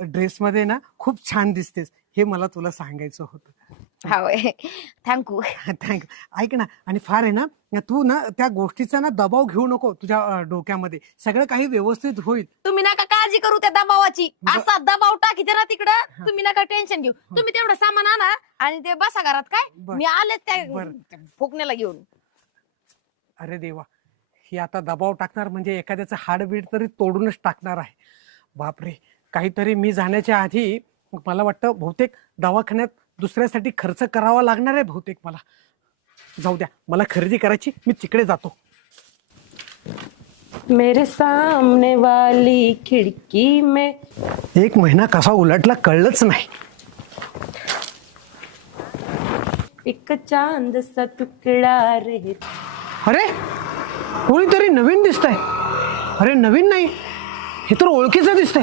ड्रेसमध्ये ना खूप छान दिसतेस, हे मला तुला सांगायचं होतं. होय, थँक्यू. थँक ऐक ना, आणि फार आहे ना, तू ना त्या गोष्टीचा ना दबाव घेऊ नको तुझ्या डोक्यामध्ये. सगळं काही व्यवस्थित होईल. तुम्ही नका काळजी करू त्या दबावाची. असा दबाव टाकीते ना तिकडं, तुम्ही नका टेन्शन घेऊ. तुम्ही तेवढं सामान आणा आणि ते बसा घरात. काय मी आले बरं. त्या फुकण्याला घेऊन. अरे देवा, ही आता दबाव टाकणार म्हणजे एखाद्याचं हाडबीड तरी तोडूनच टाकणार आहे. बापरे, काहीतरी मी जाण्याच्या आधी मला वाटतं बहुतेक दवाखान्यात दुसऱ्यासाठी खर्च करावा लागणार आहे बहुतेक मला. जाऊ द्या, मला खरेदी करायची, मी तिकडे जातो. मेरे सामने वाली खिड़की में 1 महिना कसा उलटला कळलंच नाही. एक चांद सा तुकडा रे. अरे, कोणीतरी नवीन दिसतंय. अरे नवीन नाही, हे तर ओळखीचं दिसतंय.